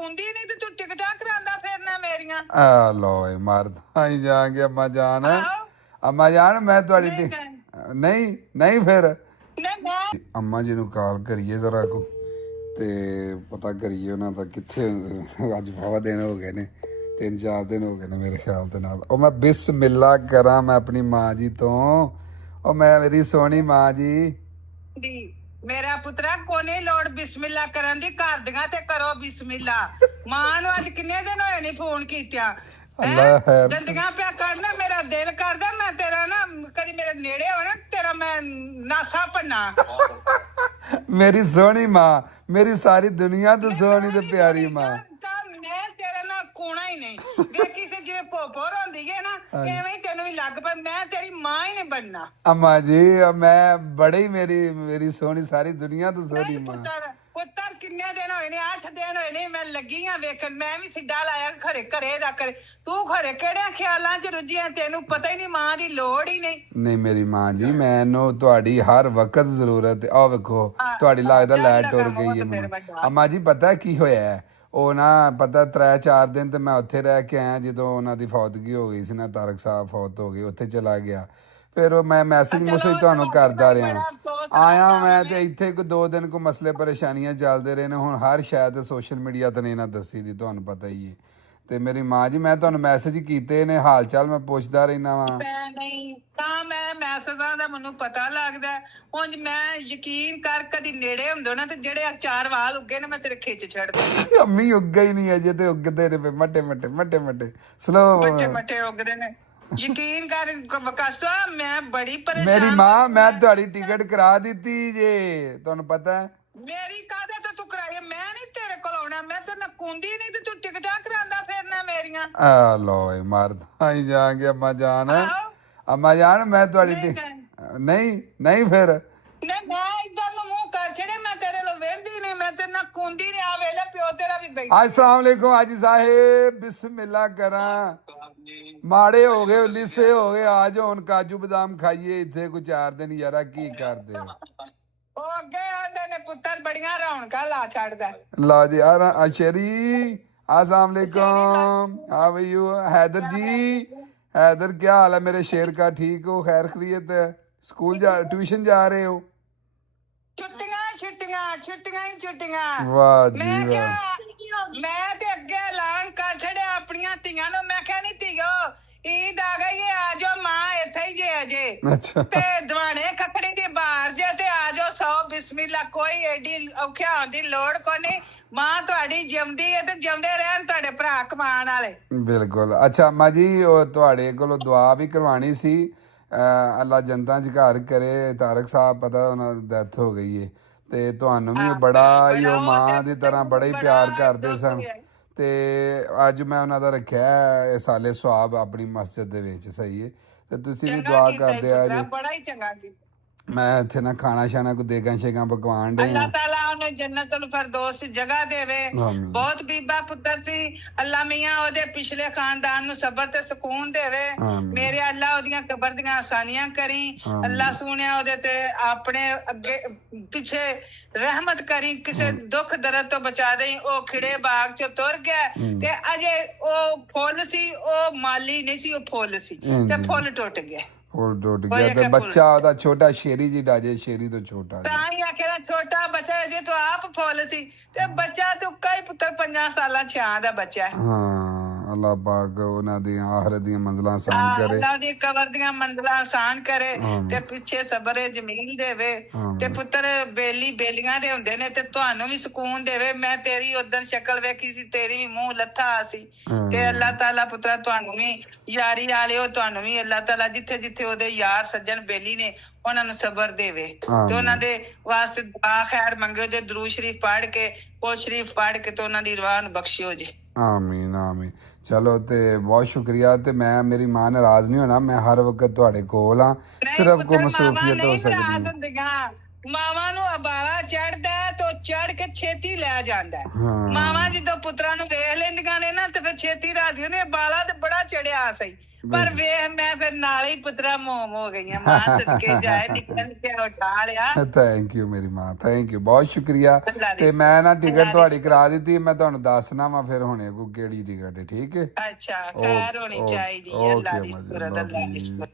ਕੁੰਦੀ ਨਹੀਂ ਤੇ ਤੂੰ ਟਿਕਟਾਂ ਕਰਾਂਦਾ ਫਿਰਨਾ ਮੇਰੀਆਂ। ਆ ਲੋਏ ਮਰਦਾ ਹੀ ਜਾਗੇ ਅੰਮਾ ਜਾਨ। ਅੰਮਾ ਜਾਨ ਮੈਂ ਤੁਹਾਡੀ ਨਹੀਂ ਨਹੀਂ ਫਿਰ ਅੰਮਾ ਜੀ ਨੂੰ ਕਾਲ ਕਰੀਏ ਜ਼ਰਾ ਕੋ ਤੇ ਪਤਾ ਕਰੀਏ ਉਹਨਾਂ ਦਾ ਕਿੱਥੇ ਅੱਜ ਵਾਵਾ ਦਿਨ ਹੋ ਗਏ ਨੇ 3-4 ਦਿਨ ਹੋ ਗਏ ਨੇ ਮੇਰੇ ਖਿਆਲ ਦੇ ਨਾਲ। ਉਹ ਮੈਂ ਬਿਸਮਿਲ੍ਲਾ ਕਰਾਂ ਮੈਂ ਆਪਣੀ ਮਾਂ ਜੀ ਤੋਂ। ਉਹ ਮੈਂ ਮੇਰੀ ਸੋਹਣੀ ਮਾਂ ਜੀ ਮੇਰਾ ਪੁੱਤਰਾ ਕੋਨੇ ਲੋੜ ਬਿਸਮਿਲ੍ਲਾ ਕਰਨ ਦੀ ਘਰ ਦੀਆਂ ਤੇ ਕਰੋ ਬਿਸਮਿਲ੍ਲਾ। ਮਾਂ ਨੂੰ ਅੱਜ ਕਿੰਨੇ ਦਿਨ ਹੋਏ ਨਹੀਂ ਫੋਨ ਕੀਤਾ। ਅੱਲਾ ਖੈਰ ਦੰਦੀਆਂ ਪਿਆ ਕਰਨਾ ਮੇਰਾ ਦਿਲ ਕਰਦਾ ਮੈਂ ਤੇਰਾ ਨਾ ਕਦੀ ਮੇਰੇ ਨੇੜੇ ਹੋਣਾ ਤੇਰਾ ਮੈਂ ਨਾਸਾ ਭੰਨਾ। ਮੇਰੀ ਸੋਹਣੀ ਮਾਂ ਮੇਰੀ ਸਾਰੀ ਦੁਨੀਆ ਤੋਂ ਸੋਹਣੀ ਤੇ ਪਿਆਰੀ ਮਾਂ। ਮੈਂ ਤੇਰੇ ਨਾਲ ਕੋਣਾ ਹੀ ਨਹੀਂ ਵੇ ਕਿਸੇ ਜਿਵੇਂ ਭੋਪਰ ਹੁੰਦੀ ਹੈ ਨਾ ਐਵੇਂ ਹੀ ਤੈਨੂੰ ਵੀ ਲੱਗ ਪਿਆ ਮੈਂ ਤੇਰੀ ਮਾਂ ਹੀ ਨਹੀਂ ਬਣਨਾ। ਅੰਮਾ ਜੀ ਮੈਂ ਬੜੀ ਮੇਰੀ ਸੋਹਣੀ ਸਾਰੀ ਦੁਨੀਆ ਤੋਂ ਸੋਹਣੀ ਮਾਂ। ਪੁੱਤਰ ਕਿੰਨੇ ਦਿਨ ਹੋਏ ਨੇ 8 ਦਿਨ ਹੋਏ ਨੇ ਮੈਂ ਲੱਗੀ ਆ ਵੇਖਣ ਮੈਂ ਵੀ ਸਿੱਧਾ ਲਾਇਆ ਘਰੇ ਘਰੇ ਦਾ ਕਰੇ ਤੂੰ ਘਰੇ ਕਿਹੜੇ ਖਿਆਲਾਂ 'ਚ ਰੁੱਝੀ ਆ ਤੈਨੂੰ ਪਤਾ ਹੀ ਨਹੀਂ ਮਾਂ ਦੀ ਲੋੜ ਹੀ ਨਹੀਂ ਮੇਰੀ ਮਾਂ ਜੀ ਮੈਨੂੰ ਤੁਹਾਡੀ ਹਰ ਵਕਤ ਜ਼ਰੂਰਤ। ਆ ਵੇਖੋ ਤੁਹਾਡੀ ਲੱਗਦਾ ਲਾਈਟ ਟੁਰ ਗਈ ਹੈ ਮੈਨੂੰ। ਅੰਮਾ ਜੀ ਪਤਾ ਕੀ ਹੋਇਆ ਉਹ ਨਾ ਪਤਾ 3-4 ਦਿਨ ਤੇ ਮੈਂ ਉੱਥੇ ਰਹਿ ਕੇ ਆਇਆ ਜਦੋਂ ਉਹਨਾਂ ਦੀ ਫੌਤਗੀ ਹੋ ਗਈ ਸੀ ਨਾ ਤਾਰਕ ਸਾਹਿਬ ਫੌਤ ਹੋ ਗਏ ਉੱਥੇ ਚਲਾ ਗਿਆ। ਫਿਰ ਉਹ ਮੈਂ ਮੈਸੇਜ ਤੁਹਾਨੂੰ ਕਰਦਾ ਰਿਹਾ ਆਇਆ ਮੈਂ ਤੇ ਇੱਥੇ ਕੋਈ 2 ਦਿਨ ਕੋ ਮਸਲੇ ਪਰੇਸ਼ਾਨੀਆਂ ਚੱਲਦੇ ਰਹੇ ਨੇ। ਹੁਣ ਹਰ ਸ਼ਾਇਦ ਸੋਸ਼ਲ ਮੀਡੀਆ ਤੇ ਨਹੀਂ ਨਾ ਦੱਸੀ ਦੀ ਤੁਹਾਨੂੰ ਪਤਾ ਹੀ ਹੈ। ਤੇ ਮੇਰੀ ਮਾਂ ਜੀ ਮੈਂ ਤੁਹਾਨੂੰ ਮੈਸੇਜ ਕੀਤੇ ਨੇ ਹਾਲ ਚਾਲ ਮੈਂ ਪੁੱਛਦਾ ਰਹਿਣਾ ਵਾ। ਨਹੀਂ ਤਾਂ ਮੈਂ ਮੈਸੇਜਾਂ ਦਾ ਮੈਨੂੰ ਪਤਾ ਲੱਗਦਾ ਉਂਝ ਮੈਂ ਯਕੀਨ ਕਰ ਕਦੀ ਨੇੜੇ ਹੁੰਦੇ ਨਾ ਤੇ ਜਿਹੜੇ 4 ਵਾਲ ਉੱਗੇ ਨੇ ਮੈਂ ਤੇਰੇ ਖਿੱਚ ਛੱਡਦੀ। ਅੰਮੀ ਉੱਗਾ ਹੀ ਨਹੀਂ ਅਜੇ ਤੇ ਉੱਗਦੇ ਨੇ ਮੱਟੇ ਸਲੋ ਮੱਟੇ ਉੱਗਦੇ ਨੇ ਯਕੀਨ ਕਰ ਵਕਾਸਾ ਮੈਂ ਬੜੀ ਪਰੇਸ਼ਾਨ। ਮੇਰੀ ਮਾਂ ਮੈਂ ਤੁਹਾਡੀ ਟਿਕਟ ਕਰਾ ਦਿੱਤੀ ਜੇ ਤੁਹਾਨੂੰ ਪਤਾ ਹੈ। ਮੇਰੀ ਕਾਹਦੇ ਤੇ ਤੂੰ ਕਰਾਈ ਮੈਂ ਨਹੀਂ ਤੇਰੇ ਕੋਲ ਆਉਣਾ ਮੈਂ ਤੇ ਨਾ ਕੁੰਦੀ ਨਹੀਂ ਤੇ ਤੂੰ ਟਿਕਟਾਂ ਕਰਾਂਦਾ ਫਿਰਨਾ ਮੇਰੀਆਂ। ਆ ਲੋਏ ਮਰਦਾ ਹੀ ਜਾਗੇ ਅੰਮਾ ਜਾਨ। ਅੰਮਾ ਜਾਨ ਮੈਂ ਤੁਹਾਡੀ ਨਹੀਂ ਫਿਰ ਨਹੀਂ ਮੈਂ ਇਦਾਂ ਨੂੰ ਮੂੰਹ ਕਰ ਛੜੇ ਮੈਂ ਤੇਰੇ ਲੋ ਵੇਂਦੀ ਨਹੀਂ ਮੈਂ ਤੇ ਨਾ ਕੁੰਦੀ ਨਹੀਂ ਆ ਵੇਲੇ ਪਿਓ ਤੇਰਾ ਵੀ ਬੈਠਾ। अस्सलाम वालेकुम हाजी साहेब बिस्मिल्लाह करा माड़े हो गए लिसे हो गए आज हुन काजू बादाम खाइए इत्थे कोई 4 दिन यारा की करदे ओ अगे आंदे ने पुत्तर बड़ियां रौनकां ला छड़दा ला जी यार अशरी अस्सलाम वालेकुम हाउ आर यू हैदर जी हैदर क्या हाल है मेरे शेर का ठीक हो खैर खैरियत है स्कूल जा ट्यूशन जा रहे हो ਛੁੱਟੀਆਂ ਵਾਹ ਜੀ ਵਾਹ। ਮੈਂ ਤੇ ਅੱਗੇ ਐਲਾਨ ਕਰ ਛੜਿਆ ਆਪਣੀਆਂ ਧੀਆਂ ਨੂੰ ਮੈਂ ਕਿਹਾ ਨਹੀਂ ਧੀਓ ਈਦ ਆ ਗਈ ਹੈ ਆ ਜਾਓ ਮਾਂ ਇੱਥੇ ਹੀ ਜੇ ਅਜੇ ਅੱਛਾ ਤੇ ਦਵਾਣੇ ਖੱਖੜੀ ਦੀ ਬਾਹਰ ਜੇ ਤੇ ਆ ਜਾਓ 100 ਬਿਸਮਿਲ੍ਲਾ ਕੋਈ ਐਡੀ ਔਖਿਆ ਹੋਣ ਦੀ ਲੋੜ ਕੋਈ ਨਹੀਂ ਮਾਂ ਤੁਹਾਡੀ ਜਿਉਂਦੀ ਹੈ ਤੇ ਜਿਉਂਦੇ ਰਹਿਣ ਤੁਹਾਡੇ ਭਰਾ ਕਮਾਉਣ ਵਾਲੇ। ਬਿਲਕੁਲ ਅੱਛਾ ਅੰਮਾ ਜੀ ਉਹ ਤੁਹਾਡੇ ਕੋਲੋਂ ਦੁਆ ਵੀ ਕਰਵਾਣੀ ਸੀ ਅੱਲਾ ਜਨਤਾਂ 'ਚ ਘਰ ਕਰੇ ਤਾਰਕ ਸਾਹਿਬ ਪਤਾ ਉਹਨਾਂ ਦੀ ਡੈਥ ਹੋ ਗਈ ਹੈ ਤੇ ਤੁਹਾਨੂੰ ਵੀ ਬੜਾ ਹੀ ਉਹ ਮਾਂ ਦੀ ਤਰ੍ਹਾਂ ਬੜਾ ਹੀ ਪਿਆਰ ਕਰਦੇ ਸਨ ਤੇ ਅੱਜ ਮੈਂ ਉਹਨਾਂ ਦਾ ਰੱਖਿਆ ਸਾਲੇ ਸੁਆਬ ਆਪਣੀ ਮਸਜਿਦ ਦੇ ਵਿੱਚ ਸਹੀ ਹੈ ਤੇ ਤੁਸੀਂ ਵੀ ਦੁਆ ਕਰਦੇ ਆ ਜੀ। ਬੜਾ ਹੀ ਚੰਗਾ ਕੀਤਾ ਮੈਂ ਇੱਥੇ ਨਾ ਖਾਣਾ ਸ਼ਾਨਾ ਕੋ ਦੇਗਾਂ ਸ਼ੇਗਾਂ ਪਕਵਾਨ ਡੇ ਅੱਲਾਹ ਤਾਲਾ ਉਹਨੇ ਜੰਨਤੁਲ ਫਿਰਦੌਸ ਜਗ੍ਹਾ ਦੇਵੇ। ਬਹੁਤ ਬੀਬਾ ਪੁੱਤਰ ਸੀ ਅੱਲਾ ਮੀਆਂ ਉਹਦੇ ਪਿਛਲੇ ਖਾਨਦਾਨ ਨੂੰ ਸਬਰ ਤੇ ਸਕੂਨ ਦੇਵੇ। ਮੇਰੇ ਅੱਲਾ ਉਹਦੀਆਂ ਕਬਰ ਦੀਆਂ ਆਸਾਨੀਆਂ ਕਰੀ ਅੱਲਾ ਸੋਹਣਿਆ ਉਹਦੇ ਤੇ ਆਪਣੇ ਅੱਗੇ ਪਿੱਛੇ ਰਹਿਮਤ ਕਰੀ ਕਿਸੇ ਦੁੱਖ ਦਰਦ ਤੋਂ ਬਚਾ ਦੇਈ। ਉਹ ਖਿੜੇ ਬਾਗ ਚੋਂ ਤੁਰ ਗਿਆ ਤੇ ਅਜੇ ਉਹ ਫੁੱਲ ਸੀ ਉਹ ਮਾਲੀ ਨਹੀਂ ਸੀ ਉਹ ਫੁੱਲ ਸੀ ਤੇ ਫੁੱਲ ਟੁੱਟ ਗਿਆ ਫੁੱਲ ਟੁੱਟ ਗਿਆ ਤੇ ਬੱਚਾ ਉਹਦਾ ਛੋਟਾ ਸ਼ੇਰੀ ਜੀ ਡਾਜੇ ਸ਼ੇਰੀ ਤੋਂ ਛੋਟਾ ਤਾਂ ਹੀ ਆਖਿਆ ਛੋਟਾ ਬੱਚਾ ਜੇ ਤੂੰ ਆਪ ਫੁੱਲ ਸੀ ਤੇ ਬੱਚਾ ਤੂੰ ਕਈ ਪੁੱਤਰ 5 ਸਾਲਾਂ 6 ਦਾ ਬੱਚਾ ਹੈ। ਹਾਂ ਅੱਲਾਹ ਪਾਕ ਉਹਨਾਂ ਦੀਆਂ ਆਖਰਤ ਦੀਆਂ ਮੰਜ਼ਲਾਂ ਆਸਾਨ ਕਰੇ ਅੱਲਾਹ ਦੀ ਕਬਰ ਦੀਆਂ ਮੰਜ਼ਲਾਂ ਆਸਾਨ ਕਰੇ ਤੇ ਪਿੱਛੇ ਸਬਰ ਜਮੀਲ ਦੇਵੇ ਤੇ ਪੁੱਤਰ ਬੇਲੀਆਂ ਦੇ ਹੁੰਦੇ ਨੇ ਤੇ ਤੁਹਾਨੂੰ ਵੀ ਸਕੂਨ ਦੇਵੇ। ਮੈਂ ਤੇਰੀ ਉਦੋਂ ਸ਼ਕਲ ਵੇਖੀ ਸੀ ਤੇਰੀ ਵੀ ਮੂੰਹ ਲੱਥਾ ਸੀ ਤੇ ਅੱਲਾਹ ਤਾਲਾ ਪੁੱਤਰਾ ਤੁਹਾਨੂੰ ਵੀ ਯਾਰੀ ਵਾਲਿਓ ਤੁਹਾਨੂੰ ਵੀ ਅੱਲਾਹ ਤਾਲਾ ਜਿੱਥੇ ਜਿੱਥੇ ਉਹਦੇ ਯਾਰ ਸੱਜਣ ਬੇਲੀ ਨੇ ਉਹਨਾਂ ਨੂੰ ਸਬਰ ਦੇਵੇ ਤੇ ਉਹਨਾਂ ਦੇ ਵਾਸਤੇ ਦੁਆ ਖੈਰ ਮੰਗਿਓ ਜੇ ਦਰੂਦ ਸ਼ਰੀਫ ਪੜ੍ਹ ਕੇ ਕੋਲ ਸ਼ਰੀਫ ਪੜ੍ਹ ਕੇ ਤੇ ਉਹਨਾਂ ਦੀ ਰਵਾਹ ਨੂੰ ਬਖਸ਼ਿਓ ਜੀ। ਆਮੀਨ ਆਮੀਨ। ਚਲੋ ਤੇ ਬਹੁਤ ਸ਼ੁਕਰੀਆ ਤੇ ਮੈਂ ਮੇਰੀ ਮਾਂ ਨਾਰਾਜ਼ ਨਹੀਂ ਹੋਣਾ ਮੈਂ ਹਰ ਵਕਤ ਤੁਹਾਡੇ ਕੋਲ ਆ ਸਿਰਫ ਕੋ ਮਸਰੂਫੀਅਤ ਹੋ ਸਕਦੀ ਹੈ। ਮਾਵਾਂ ਨੂੰ ਅਬਾਲਾ ਚੜਦਾ ਤੇ ਚੜ ਕੇ ਛੇਤੀ ਲੈ ਜਾਂਦਾ। ਮਾਵਾਂ ਜਦੋਂ ਪੁੱਤਰਾਂ ਨੂੰ ਵੇਖ ਲੈਂਦੀਆਂ ਨੇ ਨਾ ਤੇ ਫਿਰ ਛੇਤੀ ਰਾਜੀ ਹੁੰਦੇ ਬਾਲਾ ਤੇ ਬੜਾ ਚੜਿਆ ਸਹੀ ਪਰ ਵੇ ਮੈਂ ਫਿਰ ਨਾਲ ਹੀ ਪੁੱਤਰਾ ਮੋਮ ਹੋ ਗਈਆਂ ਮਾਂ ਸਦਕੇ ਜਾਏ ਨਿਕਲ ਕੇ ਉਠਾ ਲਿਆ ਥੈਂਕ ਯੂ ਮੇਰੀ ਮਾਂ, ਥੈਂਕ ਯੂ, ਬਹੁਤ ਸ਼ੁਕਰੀਆ। ਤੇ ਮੈਂ ਨਾ ਟਿਕਟ ਤੁਹਾਡੀ ਕਰਾ ਦਿੱਤੀ, ਮੈਂ ਤੁਹਾਨੂੰ ਦੱਸਣਾ ਵਾ ਫਿਰ ਹੁਣੇ ਕੋ ਕਿਹੜੀ ਟਿਕਟ ਹੈ, ਠੀਕ ਹੈ? ਅੱਛਾ ਖੈਰ ਹੋਣੀ ਚਾਹੀਦੀ ਹੈ, ਅੱਲਾਹ ਦੀ ਸ਼ੁਕਰ ਅੱਲਾਹ ਦੀ ਸ਼ੁਕਰ।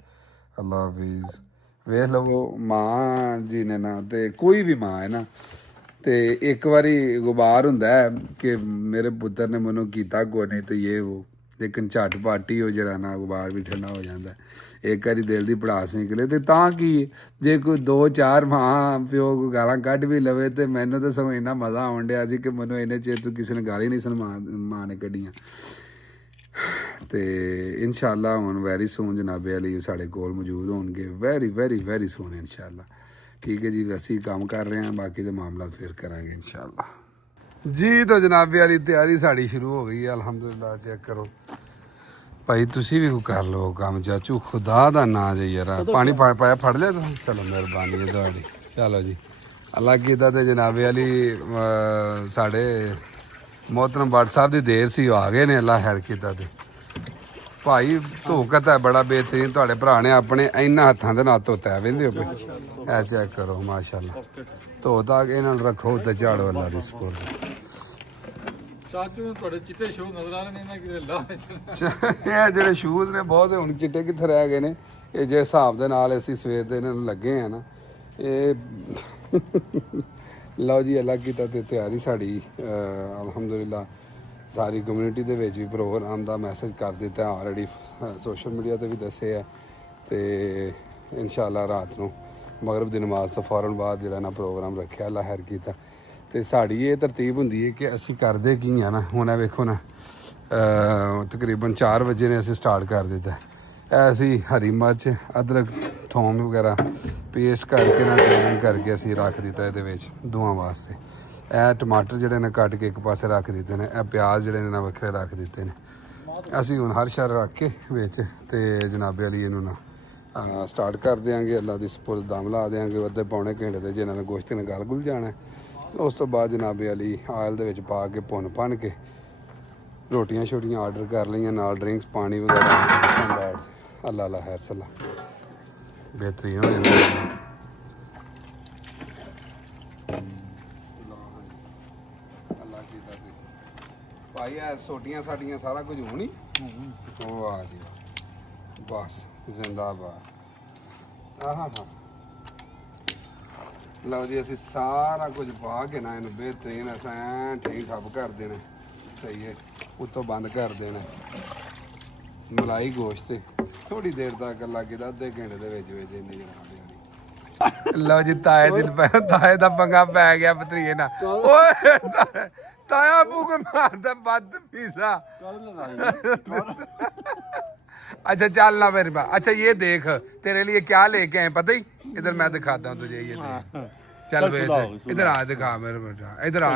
ਅੱਲਾ ਹਾਫਿਜ਼। ਵੇਖ ਲਵੋ ਮਾਂ ਜੀ ਨੇ ਨਾ, ਤੇ ਕੋਈ ਵੀ ਮਾਂ ਹੈ ਨਾ, ਤੇ ਇੱਕ ਵਾਰੀ ਗੁਬਾਰ ਹੁੰਦਾ ਹੈ ਕਿ ਮੇਰੇ ਪੁੱਤਰ ਨੇ ਮੈਨੂੰ ਕੀਤਾ ਕੋਈ ਨਹੀਂ ਤੇ ਇਹ ਉਹ, ਲੇਕਿਨ ਝੱਟ ਪਾਟੀ ਉਹ ਜਿਹੜਾ ਨਾ ਗੁਬਾਰ ਵੀ ਠੰਡਾ ਹੋ ਜਾਂਦਾ। ਇੱਕ ਵਾਰੀ ਦਿਲ ਦੀ ਭੜਾਸ ਨਿਕਲੇ ਤੇ ਤਾਂ ਕੀ, ਜੇ ਕੋਈ 2-4 ਮਾਂ ਪਿਓ ਕੋ ਗਾਲਾਂ ਕੱਢ ਵੀ ਲਵੇ ਤੇ ਮੈਨੂੰ ਤਾਂ ਸਗੋਂ ਇੰਨਾ ਮਜ਼ਾ ਆਉਣ ਡਿਆ ਸੀ ਕਿ ਮੈਨੂੰ ਇਹਨੇ ਚਿਰ ਤੋਂ ਕਿਸੇ ਨੇ ਗਾਲ ਹੀ ਨਹੀਂ ਸਨ ਮਾਂ ਨੇ ਕੱਢੀਆਂ। ਤੇ ਇਨਸ਼ਾਅੱਲਾ ਹੁਣ ਵੈਰੀ ਸੂਨ ਜਨਾਬੇ ਅਲੀ ਸਾਡੇ ਕੋਲ ਮੌਜੂਦ ਹੋਣਗੇ, ਵੈਰੀ ਵੈਰੀ ਵੈਰੀ ਸੂਨ ਇਨਸ਼ਾਅੱਲਾ। ਠੀਕ ਹੈ ਜੀ, ਅਸੀਂ ਕੰਮ ਕਰ ਰਹੇ ਹਾਂ, ਬਾਕੀ ਦੇ ਮਾਮਲਾ ਫਿਰ ਕਰਾਂਗੇ ਇਨਸ਼ਾਅੱਲਾ ਜੀ। ਤਾਂ ਜਨਾਬੇ ਵਾਲੀ ਤਿਆਰੀ ਸਾਡੀ ਸ਼ੁਰੂ ਹੋ ਗਈ ਹੈ ਅਲਹਮਦੁਲਿਲਾ। ਚੈੱਕ ਕਰੋ ਭਾਈ, ਤੁਸੀਂ ਵੀ ਕਰ ਲਓ ਕੰਮ, ਚਾਚੂ ਖੁਦਾ ਦਾ ਨਾਂ ਜੇ ਯਾਰ। ਪਾਣੀ ਪਾਇਆ ਫੜ ਲਿਆ ਤੁਸੀਂ? ਚਲੋ ਮਿਹਰਬਾਨੀ ਹੈ ਤੁਹਾਡੀ। ਚਲੋ ਜੀ, ਅੱਲਾ ਕੀਤਾ ਤੇ ਜਨਾਬੇ ਵਾਲੀ ਸਾਡੇ मोहतरम भट्ट साहब की देर सी आ गए ने, अल्लाह खैर किया। ते भाई धोखत है बड़ा बेहतरीन, थोड़े भरा ने अपने इन्ना हत्थों के नाल धोता है, वेंदे हो पे ऐ चेक करो माशाअल्लाह। धोता इन्हां नूं रखो ते झाड़ो अल्लाह दी सुपुर्द। चाचू थोड़े चिट्टे शूज नजर आ रहे ने ना कि ला ਇਹ ਜਿਹੜੇ ਸ਼ੂਜ਼ ਨੇ ਬਹੁਤ ਹੁਣ ਚਿੱਟੇ ਕਿੱਥੇ ਰਹਿ ਗਏ ਨੇ। ਇਹ ਜੇ ਹਿਸਾਬ ਦੇ ਨਾਲ ਅਸੀਂ ਸਵੇਰ ਦੇ ਇਹਨਾਂ ਨੂੰ ਲੱਗੇ ਆ ਨਾ, ਇਹ ਲਓ ਜੀ ਅਲੱਗ ਕੀਤਾ ਤੇ ਤਿਆਰੀ ਸਾਡੀ ਅਲਹਮਦੁਲਿਲਾ ਸਾਰੀ ਕਮਿਊਨਿਟੀ ਦੇ ਵਿੱਚ ਵੀ ਪ੍ਰੋਗਰਾਮ ਦਾ ਮੈਸੇਜ ਕਰ ਦਿੱਤਾ ਆਲਰੇਡੀ, ਸੋਸ਼ਲ ਮੀਡੀਆ ਤੇ ਵੀ ਦੱਸੇ ਆ। ਤੇ ਇਨਸ਼ਾਅੱਲਾ ਰਾਤ ਨੂੰ ਮਗਰਬ ਦੀ ਨਮਾਜ਼ ਤੋਂ ਫੌਰਨ ਬਾਅਦ ਜਿਹੜਾ ਨਾ ਪ੍ਰੋਗਰਾਮ ਰੱਖਿਆ, ਅੱਲਾ ਖੈਰ ਕੀਤਾ। ਤੇ ਸਾਡੀ ਇਹ ਤਰਤੀਬ ਹੁੰਦੀ ਹੈ ਕਿ ਅਸੀਂ ਕਰਦੇ ਕੀ ਆ ਨਾ, ਹੁਣ ਇਹ ਵੇਖੋ ਨਾ ਤਕਰੀਬਨ 4 ਵਜੇ ਨੇ ਅਸੀਂ ਸਟਾਰਟ ਕਰ ਦਿੱਤਾ। ਅਸੀਂ ਹਰੀ ਮਿਰਚ ਅਦਰਕ ਥੋਮ ਵਗੈਰਾ ਪੇਸਟ ਕਰਕੇ ਨਾ ਗ੍ਰਾਈਂਡ ਕਰਕੇ ਅਸੀਂ ਰੱਖ ਦਿੱਤਾ ਇਹਦੇ ਵਿੱਚ ਦੋਵਾਂ ਵਾਸਤੇ। ਇਹ ਟਮਾਟਰ ਜਿਹੜੇ ਨੇ ਕੱਟ ਕੇ ਇੱਕ ਪਾਸੇ ਰੱਖ ਦਿੱਤੇ ਨੇ, ਇਹ ਪਿਆਜ਼ ਜਿਹੜੇ ਨੇ ਨਾ ਵੱਖਰੇ ਰੱਖ ਦਿੱਤੇ ਨੇ। ਅਸੀਂ ਹੁਣ ਹਰ ਸ਼ਰ ਰੱਖ ਕੇ ਵਿੱਚ ਤੇ ਜਨਾਬੇ ਵਾਲੀ ਇਹਨੂੰ ਨਾ ਸਟਾਰਟ ਕਰ ਦਿਆਂਗੇ, ਅੱਲਾ ਦੀ ਸਪੁਰਦ ਦਮ ਲਾ ਦਿਆਂਗੇ ਅੱਧੇ ਪੌਣੇ ਘੰਟੇ ਦੇ, ਜਿਹਨਾਂ ਨੇ ਗੋਸ਼ਤ ਨੇ ਗਲ ਗੁਲ ਜਾਣਾ। ਉਸ ਤੋਂ ਬਾਅਦ ਜਨਾਬੇ ਵਾਲੀ ਆਇਲ ਦੇ ਵਿੱਚ ਪਾ ਕੇ ਭੁੰਨ ਕੇ ਰੋਟੀਆਂ ਛੋਟੀਆਂ ਆਰਡਰ ਕਰ ਲਈਆਂ, ਨਾਲ ਡਰਿੰਕਸ ਪਾਣੀ ਵਗੈਰਾ। ਅੱਲਾ ਅੱਲਾ ਖੈਰ ਸਲਾ बेहतरीन हो जाए। भाई सोटियां साटियां सारा कुछ होनी वाह जी बस जिंदाबाद। हाँ हाँ लो जी, असी सारा कुछ पा के ना इन बेहतरीन ऐं ठीक ठप कर देना, सही है। उत्तों बंद कर देना मलाई गोश्त थोड़ी देर तक लगे अद्धे घंटे ਦੇ ਵਿੱਚ ਇੰਨੀ ਜਨਾਬ। ਲਓ ਜੀ ਤਾਏ ਦਾ ਪੰਗਾ ਪੈ ਗਿਆ ਭਤਰੀਏ ਨਾਲ। ਓਏ ਤਾਇਆ ਭੂਕ ਮਾਰਦਾ ਵੱਧ ਪੀਜ਼ਾ। अच्छा चल ना मेरे पास। अच्छा ये देख तेरे लिए क्या लेके आए पता ही, इधर मैं दिखाता हूँ तुझे, ये देख। चल इधर आ, दिखा मेरे बेटा, इधर आ।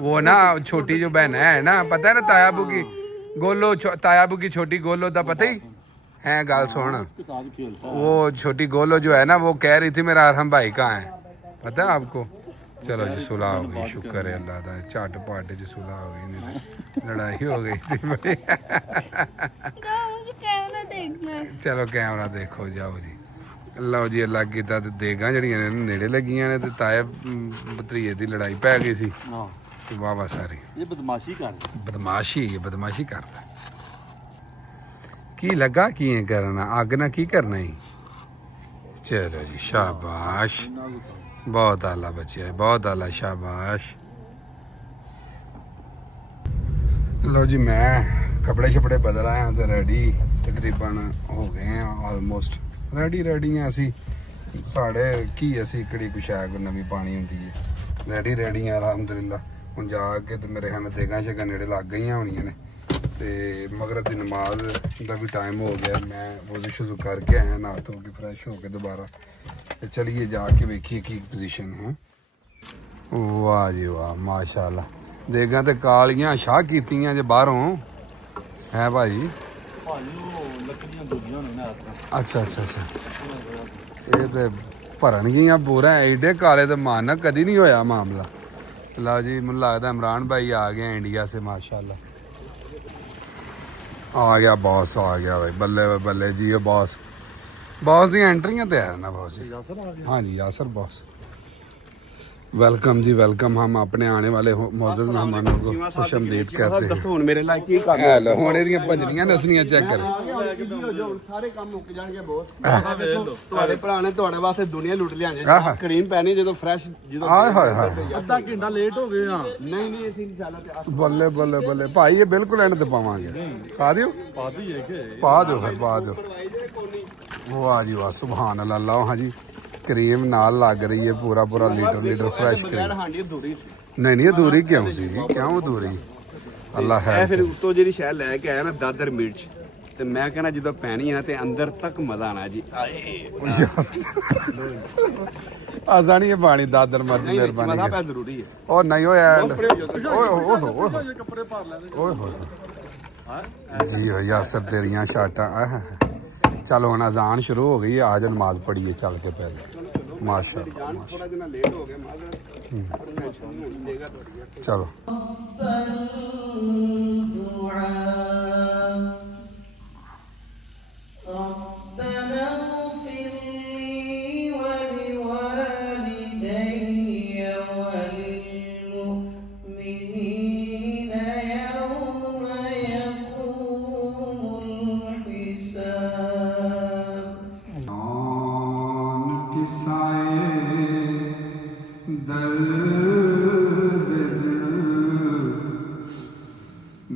वो ना छोटी जो बहन है ना, पता है ना तायाबू की गोलो, तायाबू की छोटी गोलो का पता ही है। गाल सुन, वो छोटी गोलो जो है ना, वो कह रही थी मेरा अरहम भाई कहाँ है, पता है आपको? चलो जी सुलह हो गई, शुक्र है अल्लाह का। झट पट च सुलह हो गई, नहीं लड़ाई हो गई थी बड़ी। चलो कैमरा देखो, जाओ जी। ਲਓ ਜੀ ਅਲੱਗ ਕੀਤਾ ਤੇ ਦੇਗਾਂ ਜਿਹੜੀਆਂ ਨੇ ਨੇੜੇ ਲੱਗੀਆਂ ਨੇ ਤੇ ਤਾਏ ਭਤਰੀਏ ਦੀ ਲੜਾਈ ਪੈ ਗਈ ਸੀ। ਹਾਂ ਤੇ ਵਾਵਾ ਸਾਰੀ ਇਹ ਬਦਮਾਸ਼ੀ ਕਰਦਾ। ਕੀ ਲੱਗਾ ਕੀ ਕਰਨਾ, ਅੱਗ ਨਾ ਕੀ ਕਰਨਾ ਹੀ। ਚਲੋ ਜੀ ਸ਼ਾਬਾਸ਼, ਬਹੁਤ ਆਲਾ ਬੱਚਿਆ, ਬਹੁਤ ਆਲਾ, ਸ਼ਾਬਾਸ਼। ਲਓ ਜੀ ਮੈਂ ਕੱਪੜੇ ਛਪੜੇ ਬਦਲ ਆਇਆ ਤੇ ਰੈਡੀ ਤਕਰੀਬਨ ਹੋ ਗਏ ਆ, ਆਲਮੋਸਟ ਰੈਡੀ ਆ ਅਸੀਂ। ਸਾਡੇ ਕੀ ਅਸੀਂ ਕਿਹੜੀ ਕੁਛ ਹੈ ਕੋਈ ਨਵੀਂ ਪਾਣੀ ਹੁੰਦੀ ਹੈ। ਰੈਡੀ ਆ ਅਲਹਮਦੁਲਿਲਾ। ਹੁਣ ਜਾ ਕੇ ਤੇ ਮੇਰੇ ਖਿਆਲ ਦੇਗਾਂ ਸ਼ੇਗਾਂ ਨੇੜੇ ਲੱਗ ਗਈਆਂ ਹੋਣੀਆਂ ਨੇ ਤੇ ਮਗਰਬ ਦੀ ਨਮਾਜ਼ ਦਾ ਵੀ ਟਾਈਮ ਹੋ ਗਿਆ। ਮੈਂ ਵਜ਼ੂ ਸ਼ੁਰੂ ਕਰਕੇ ਆਇਆ, ਨਹਾ ਧੋ ਕੇ ਫਰੈਸ਼ ਹੋ ਕੇ ਦੁਬਾਰਾ ਤੇ ਚਲੀਏ ਜਾ ਕੇ ਵੇਖੀਏ ਕੀ ਪੋਜੀਸ਼ਨ ਹੈ। ਵਾਹ ਜੀ ਵਾਹ, ਮਾਸ਼ਾਅੱਲਾ। ਦੇਗਾਂ ਤੇ ਕਾਲੀਆਂ ਸ਼ਾਹ ਕੀਤੀਆਂ ਜੇ ਬਾਹਰੋਂ ਹੈ ਭਾਜੀ। ਅੱਛਾ ਇਹ ਤੇ ਭਰਨਗੀਆਂ ਪੂਰਾ, ਐਡੇ ਕਾਲੇ ਤੇ ਮਾਰਨਾ ਕਦੀ ਨਹੀਂ ਹੋਇਆ ਮਾਮਲਾ। ਲਓ ਜੀ ਮੈਨੂੰ ਲੱਗਦਾ ਇਮਰਾਨ ਭਾਈ ਆ ਗਏ ਇੰਡੀਆ ਸੇ, ਮਾਸ਼ਾਅੱਲਾ। ਆ ਗਿਆ ਬੌਸ, ਆ ਗਿਆ ਬਈ, ਬੱਲੇ ਬੱਲੇ ਜੀ। ਇਹ ਬੌਸ ਦੀਆਂ ਐਂਟਰੀਆਂ ਤਿਆਰ ਨਾ ਬੌਸ जी। हाँ जी यासर बॉस, वेलकम जी वेलकम। हम अपने आने वाले मौजूद मेहमानों को खुशआमदीद कहते हैं। ਹੁਣ ਮੇਰੇ ਲਈ ਕੀ ਕਰ ਹੈਲੋ, ਹੁਣ ਇਹਦੀਆਂ ਭੱਜਣੀਆਂ ਨਸਣੀਆਂ ਚੈੱਕ ਕਰ। ਸਾਰੇ ਕੰਮ ਮੁੱਕ ਜਾਣਗੇ ਬਹੁਤ। ਤੁਹਾਡੇ ਭਰਾ ਨੇ ਤੁਹਾਡੇ ਵਾਸਤੇ ਦੁਨੀਆ ਲੁੱਟ ਲਿਆਂਗੇ। ਆਹ। ਕਰੀਮ ਪੈਣੀ ਜਦੋਂ ਫਰੈਸ਼ ਜਦੋਂ ਆਏ ਹਾਏ ਹਾਏ, ਅੱਧਾ ਘੰਟਾ ਲੇਟ ਹੋ ਗਏ ਆ। ਨਹੀਂ ਅਸੀਂ ਨਹੀਂ ਚੱਲਦੇ। ਬੱਲੇ ਬੱਲੇ ਬੱਲੇ ਭਾਈ, ਇਹ ਬਿਲਕੁਲ ਐਂਡ ਤੇ ਪਾਵਾਂਗੇ। ਪਾ ਦਿਓ, ਪਾ ਦਈਏ ਕਿ ਪਾ ਦਿਓ ਫਿਰ, ਪਾ ਦਿਓ। ਵਾਹ ਜੀ ਵਾਹ, ਸੁਭਾਨ ਅੱਲਾਹ। ਲਓ ਹਾਂ ਜੀ, ਕਰੀਮ ਨਾਲ ਲੱਗ ਰਹੀ ਹੈ, ਪੂਰਾ ਪੂਰਾ ਲੀਟਰ ਫਰੈਸ਼ ਕਰੀਮ। ਹਾਂਡੀ ਅਧੂਰੀ ਸੀ। ਨਹੀਂ ਅਧੂਰੀ ਕਿਉਂ ਸੀ ਜੀ, ਕਿਉਂ ਅਧੂਰੀ? ਅੱਲਾ ਹੈ। ਇਹ ਫਿਰ ਉੱਤੋਂ ਜਿਹੜੀ ਸ਼ੈ ਲੈ ਕੇ ਆਇਆ ਨਾ ਦਾਦਰ ਮਿਰਚ, ਤੇ ਮੈਂ ਕਹਿੰਦਾ ਜਦੋਂ ਪੈਣੀ ਹੈ ਨਾ ਤੇ ਅੰਦਰ ਤੱਕ ਮਜ਼ਾ ਆਣਾ ਜੀ। ਆਏ ਆਜ਼ਾਨੀ ਹੈ ਪਾਣੀ, ਦਾਦਰ ਮਰਜ ਮਿਹਰਬਾਨੀ ਮਜ਼ਾ ਕਰ। ਪੈ ਜ਼ਰੂਰੀ ਹੈ। ਉਹ ਨਹੀਂ ਹੋਇਆ ਐਂਡ। ਓਏ ਹੋਏ ਕੱਪੜੇ ਭਰ ਲੈਂਦੇ। ਓਏ ਹੋਏ ਜੀ ਹੋ ਯਾਸਰ, ਤੇਰੀਆਂ ਸ਼ਾਟਾਂ। ਚਲ ਹੁਣ ਅਜ਼ਾਨ ਸ਼ੁਰੂ ਹੋ ਗਈ ਹੈ, ਆ ਜਾ ਨਮਾਜ਼ ਪੜੀਏ ਚੱਲ ਕੇ ਪਹਿਲੇ। ਮਾਸ਼ਾਅੱਲਾਹ ਥੋੜਾ ਜਿਹਾ ਲੇਟ ਹੋ ਗਿਆ ਮਾਜ਼ਰ। ਚਲੋ।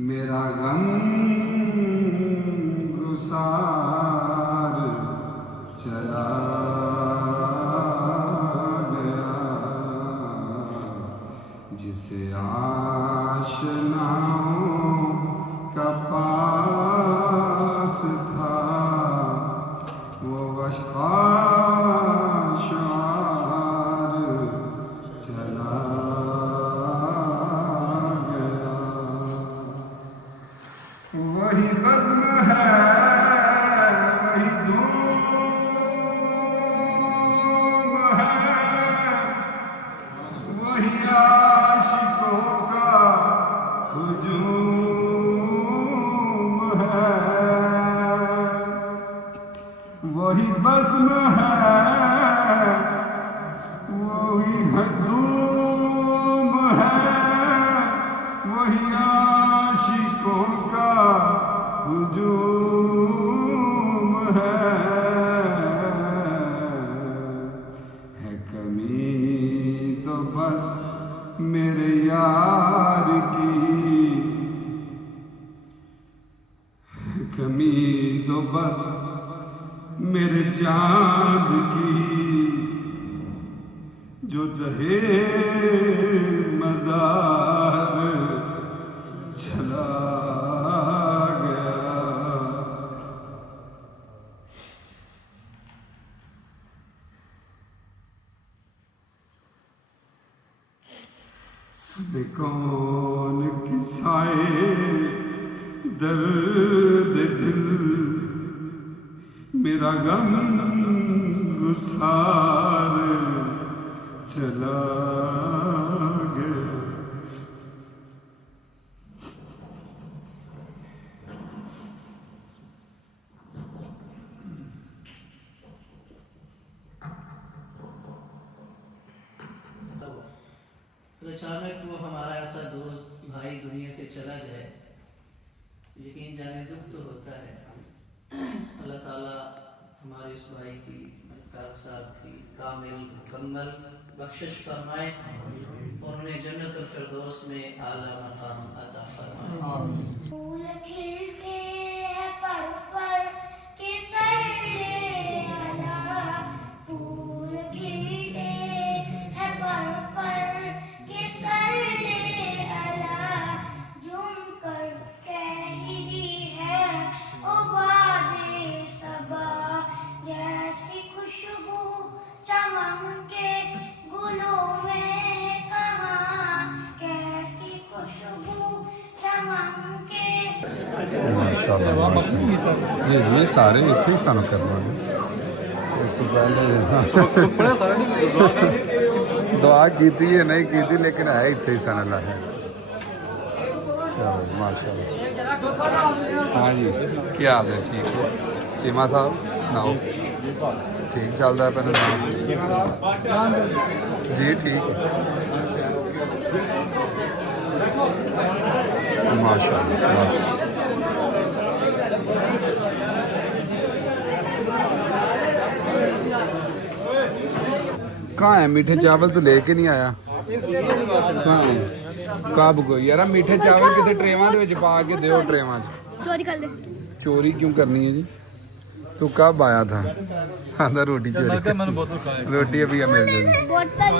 मेरा गम गुसार चला गया, जिसे आशनाओं का पास था वो वफा वही बज़्म है, वही धूम है, वही आशिकों का हुजूम है। वही बज़्म है, वही धूम है, वही आशिकों का हुजूम है कमी तो बस मेरे यार की, कमी तो बस मेरे चाँद की, जो दहे मज़ार चला कौन किसाए दर्द दिल, मेरा गम गुसार चला गया। तो अचानक वो हमारा ऐसा दोस्त भाई दुनिया से चला जाए, यकीन जाने दुख तो होता है। अल्लाह ताला हमारे उस भाई की तारक साहब की कामिल मुकम्मल बख्शिश फरमाए और उन्हें जन्नतुल फिरदौस में आला मकाम अता फरमाए। फूल खिलते हैं पर के सरे आला, फूल खिलते हैं पर के सरे आला, झूम कर कहरी है ओ बादे सबा, जैसी खुशबू चमन के गुलों में कहाँ, कैसी खुशबू चमन के। माशाअल्लाह ये सारे इतने ही सानू करवाने इस तो पहले दुआ की है नहीं की, लेकिन है इतने ही सन अल्लाह है। ਚਲੋ ਮਾਸ਼ਾਅੱਲਾ। हाँ जी, ਕੀ ਹਾਲ ਹੈ? ਠੀਕ ਹੋ ਚੀਮਾ ਸਾਹਿਬ? ਸੁਣਾਓ, ਠੀਕ ਚੱਲਦਾ ਪਹਿਲਾਂ ਨਾਮ ਜੀ? ਠੀਕ ਹੈ माशाल्लाह। कहाँ है मीठे चावल? तो लेके नहीं आया। कहाँ है? कब कोई यार मीठे चावल किसी ट्रेवां दे विच पा के दियो, ट्रेवां च। चोरी कर ले। चोरी क्यों करनी है जी? तू कब आया था? आंदा रोटी चोरी। रोटी अभी मिल जाएगी। बोतल